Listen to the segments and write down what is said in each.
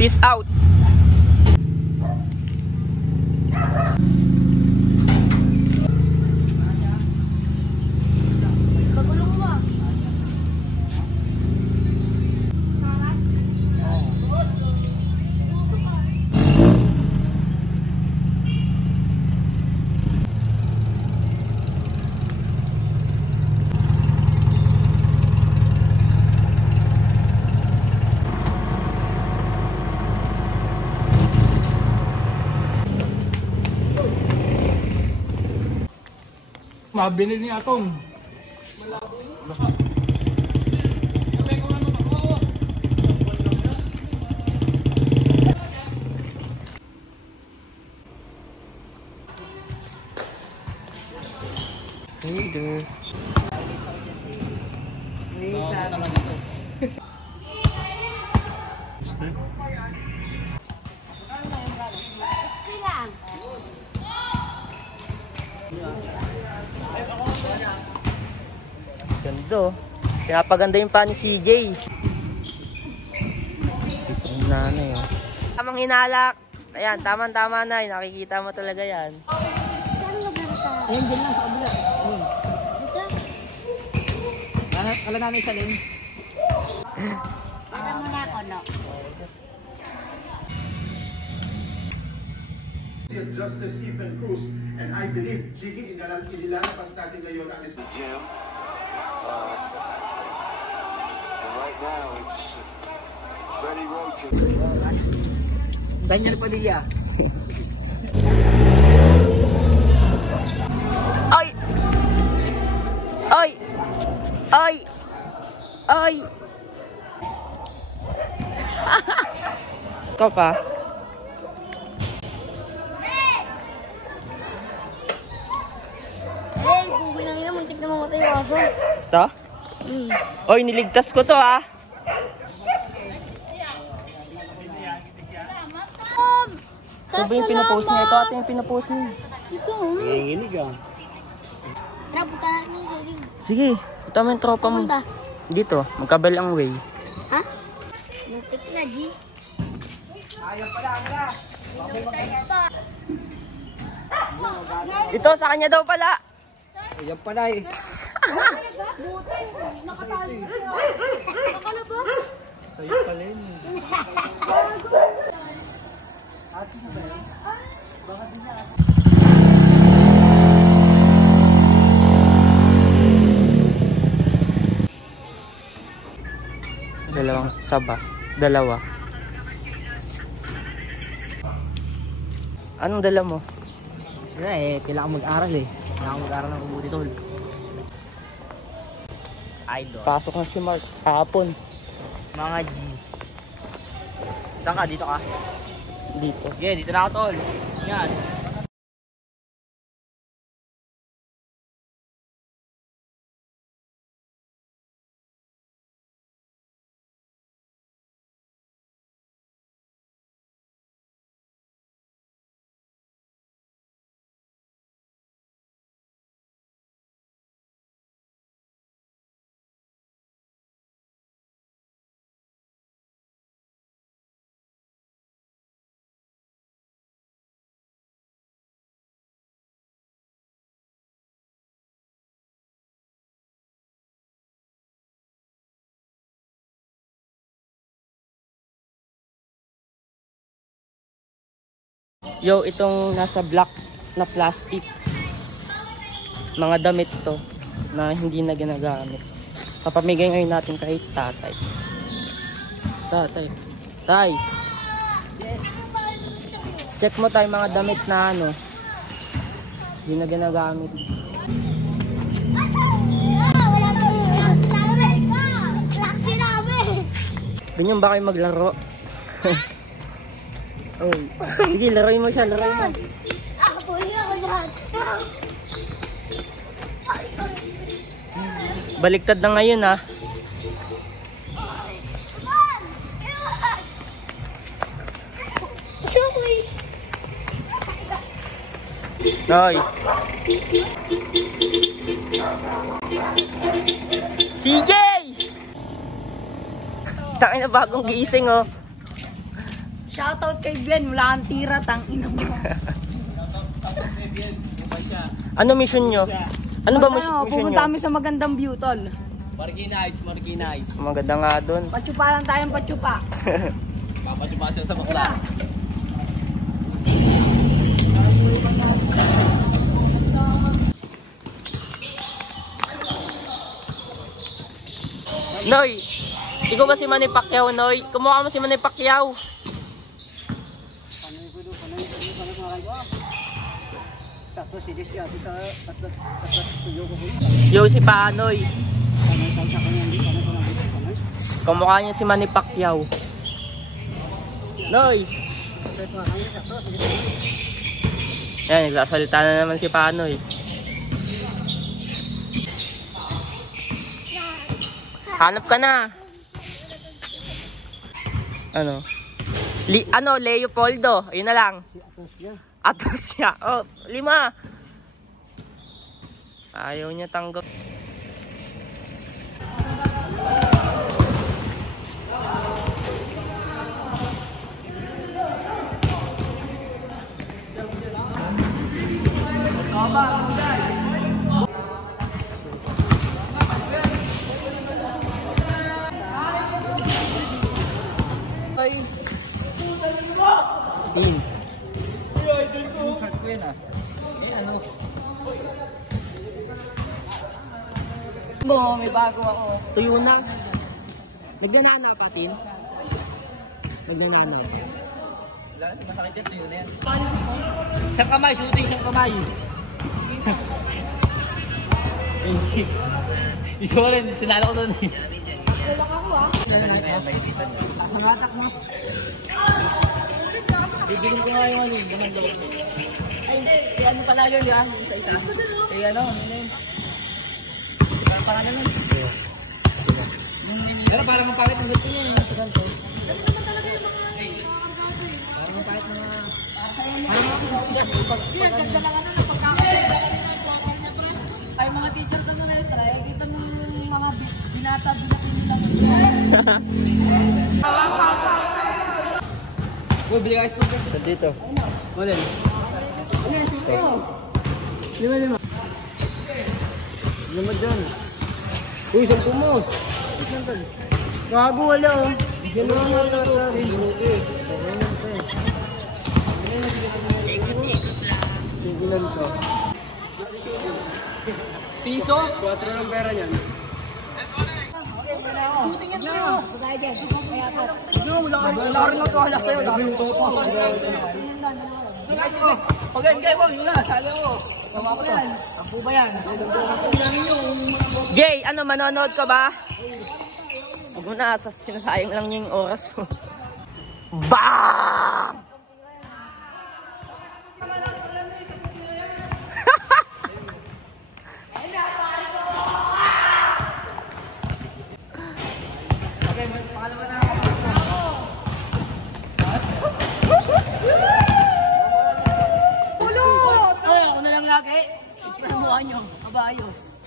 Peace out. Mabinil ni Atong. Hey there. Ganda. Kaya paganda yung pa ni CJ. Sipong nanay oh. Tamang hinalak. Ayan, tama-tama na. Nakikita mo talaga yan. Saan lugar ka? Ayun, dyan lang sa kabila. Ayun. Dito? Kala nanay sa lane. Alam mo na ako, no? Justice Stephen Cruz, and I believe Jiggy inilalabas natin ngayon ang isang gym. And right now it's Freddie Roach. Daniel Padilla. Ay! Ay! Ay! Ay! Ikaw pa? Hey, pugoy nang ina, muntik na mamatay yung aso. Ito? Oy, niligtas ko to ah. Ito ba yung pinapost niya? Ito ate yung pinapost niya. Ito, Nanginginig ah. Tara, punta natin yung sailing. Sige, ito mo yung tropa mo. Punta. Dito, magkabilang way. Ha? Muntik na, G. Ayaw pala. Ito, sa kanya daw pala. Ayan pala eh. Nakatali siya. Nakalabas. Sa'yo pala yun eh. Dalawang saba. Dalawa. Anong dala mo? Wala eh, kailangan mag-aral eh. Kailangan mag-aral ng mabuti tol. Idol. Pasok na si Mark. Hapon. Mga G. Saan ka? Dito ka? Dito. Sige, dito na ako tol. Yan. Yo, itong nasa black na plastic. Mga damit to na hindi na ginagamit. Papamigay ngayon natin kay tatay. Tatay. Tay. Check mo tayo mga damit na ano. Hindi na ginagamit. Ganyan ba kayo maglaro? Oh. Sige, laruin mo siya, laruin mo. Baliktad na ngayon ah. Noy. CJ! Tangin na bagong gising oh. Shoutout kay Ben, wala kang tira, tangina mo. Ano mission nyo? Ano ba mission nyo? Pupunta kami sa magandang view, tol. Marikina Heights. Maganda nga doon. Patsupa lang tayong patsupa. Papasuma siya sa bakla. Noy! Ikaw ba si Manny Pacquiao, Noy? Kumukha mo si Manny Pacquiao. Yo, si Panoy. Kumukha niya si Manny Pacquiao. Noy! Yan, nagsasalita na naman si Panoy. Hanap ka na. Ano? Leopoldo. Ayun na lang. Atosya. Oh, 5. Ayaw niya tanggap. May bago ako. Tuyo na. Nagnananaw patin? Nagnananaw. Masakit yan, tuyo na yan. Isang kamay, shooting isang kamay. Isa ko rin, tinalo ko doon eh. Sangatak mo. Bibigyan ko nga yung ano, naman loob. Ay hindi, ano pala yun, di ba? Isa-isa. Kaya ano yun? Parang ganun. Pero parang ang pangit ng gusto niya yung sa ganito. Parang ang pangit na... Parang mga gas. Ay mga teacher ko na mestra, kita ng mga binata lang. Uy, bili ka super. Dito. Wala. Lima. Lima dyan. Uy, 10 mo. Gago wala oh. Gano'n nga rin ako. Tigilan ko. Piso? 4 ng pera niyan. Shooting yan sa'yo. Patay dyan. Wala ka rin lang kawala sa'yo. Biluto pa. Pagay mo, yun na. Salo mo. Gawa ko yan. Ampo ba yan? Jay, ano, manonood ka ba? Huwag mo na, sinasayang lang niya yung oras mo. BAM! Ay, ako na lang lagi. Ipramuhan nyo. Kabayos.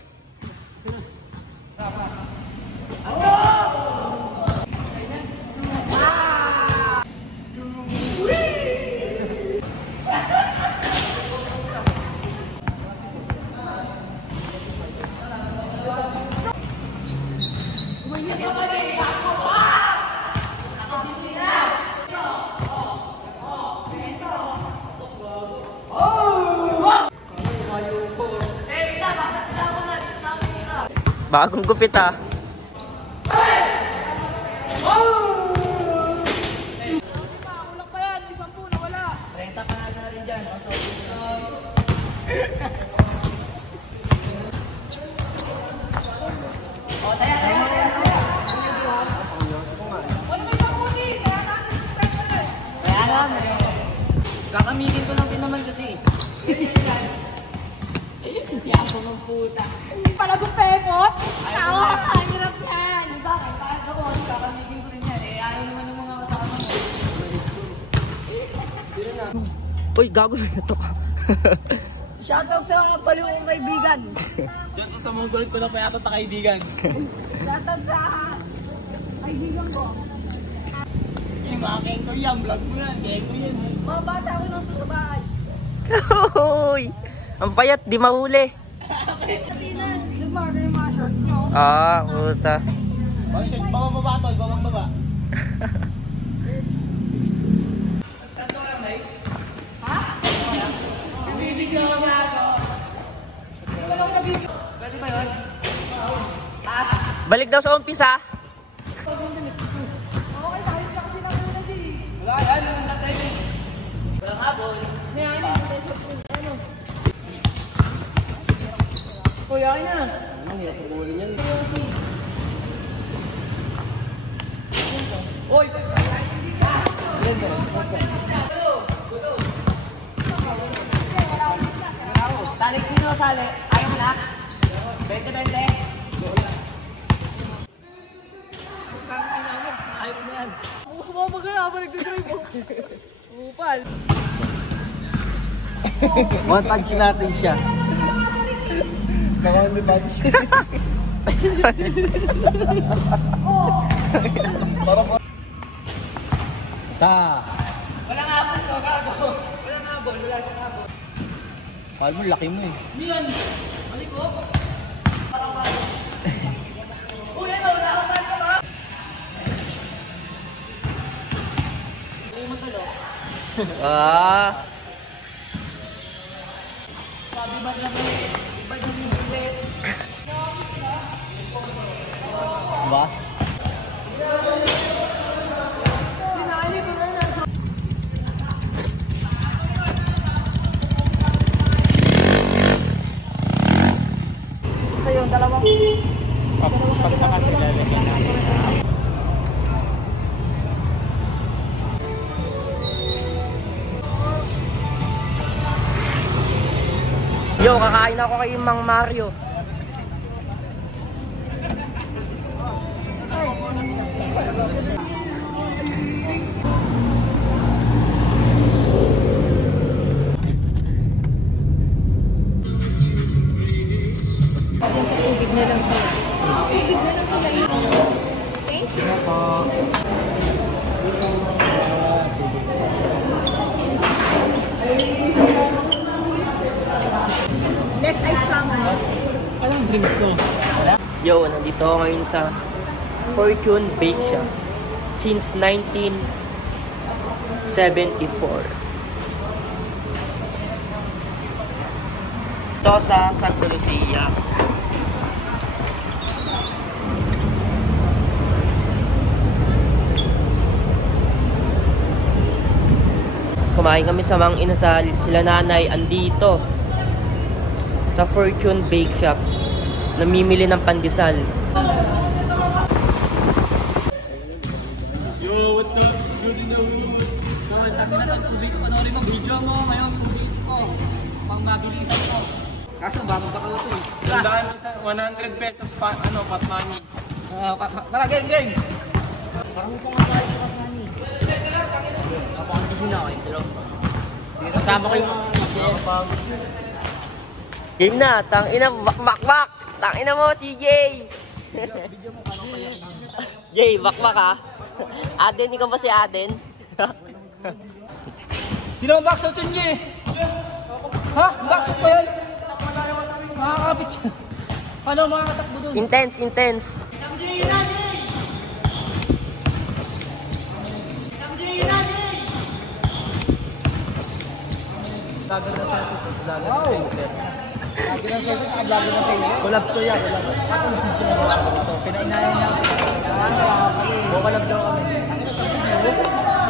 Bagong gupit ah. Ulak pa yan. 10 na wala. 30 ka na rin dyan. Kakamitin ko lang din naman kasi. Yapo ng puta. Hindi pala gupepot. Tawa ka. Hirap yan. Sa akin, pakas ako. Kakamitin ko rin yan. Ayaw naman ng mga kasama. Uy, gago na to ka. Shoutout sa baliw kong kaibigan. Shoutout sa mga gulit ko na payatot na kaibigan. Shoutout sa kaibigan ko. Mga keng ko yan, vlog mo yan, keng ko yan. Mga bata ko nung sa bahay. Uy! Ang payat, di mahuli. Nagmaga yung mga short nyo. Ah, puta. Bawang baba tol, bawang baba. Bibigyan ko na ako. Wala ko nabibigyan. Pwede ba yun? Balik daw sa umpisa. Okay, dahil kasi lang muna din. Wala yan, lang tatay. Walang habol. Kuya na. Ang hirap ang buhay niyan. Oy! Salik sino sali? Ayaw mo na? 20-20? Ayaw mo na yan. Kumamagaya pa nagdadrive mo. Upal. One-punch natin siya. Nakang-punch. Sa. Walang habol to, gago. Walang habol, wala siyang habol. Kahit mo, laki mo eh. Niyan! Mali ko. Uy, ano? Wala akong balik ka ba? Hindi mo tulo. Ah. Sabi ba na mo? Iba yung bibilit. Ba? Tinali ko na nasa. Sa'yo, dalawang... Yo, kakain ako kay Mang Mario. Less ice cream. Anong drinks to? Yo, nandito ako ngayon sa Fortune Bake Shop since 1974. Ito sa Santa Lucia. Kumain kami sa Mang Inasal, sila nanay andito sa Fortune Bake Shop, namimili ng pandesal. Yo, what's up? It's good in the room. Yun, tabi na itong tubig. Panoorin mo video mo ngayon, tubig ko. Pang mabilisan ko. Kaso ba, magbakaw ito eh. 100 pesos pa, pot money. Tara, game! Parang gusto nga tayo sa kapani. Kapakandisi na ako eh. Kasama ko yung Game na, tangina, bakbak! Tangina mo, si Jay! Jay, bakbak ha? Aden, ikaw ba si Aden? Sino ang backshot yun, Jay? Ha? Backshot pa yan? Makakapit siya. Paano makakatakbo dun? Intense, intense. Wow! Lagi ng session, nakablagi ng session. Collab to yan, collab. Ako mas sinagawa ito. Pinainayan niya. Collab daw kami.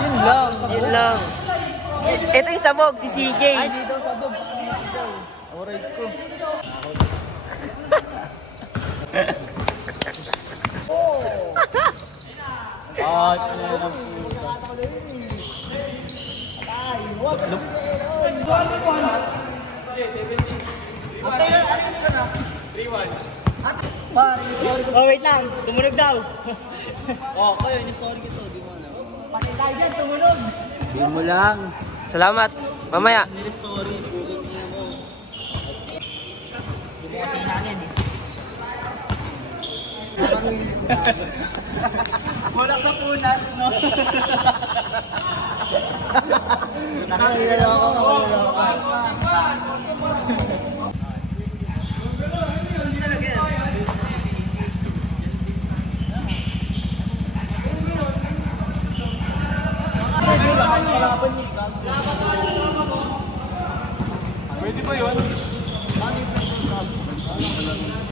Yun lang. Yun lang. Ito yung sabog, si CJ. Ay, di daw sabog. Oray ko. At Oh, wait lang. Tumunog daw. oh, kayo, in-story ko to. Di mo na. Pati tayo dyan, tumulog. Di mo lang. Salamat. Mamaya. In-story, pugin niya mo. Wala sa punas, no? Pwede ba yun?